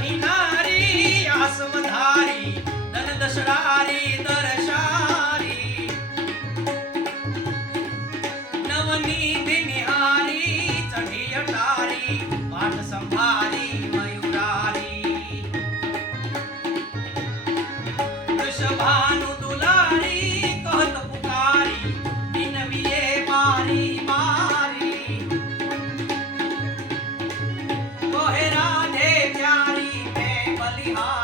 અહીં નારી આસવધારી ધન દશરારી દરશારી નવનીધિ નિહારી ચઢી અટારી પાઠ સંભારી મયુરારી વૃષભાનુ દુલારી કહત પુકારી વિનવીએ મારી મારી કોહે રાધે પ્યારી મેં બલિહારી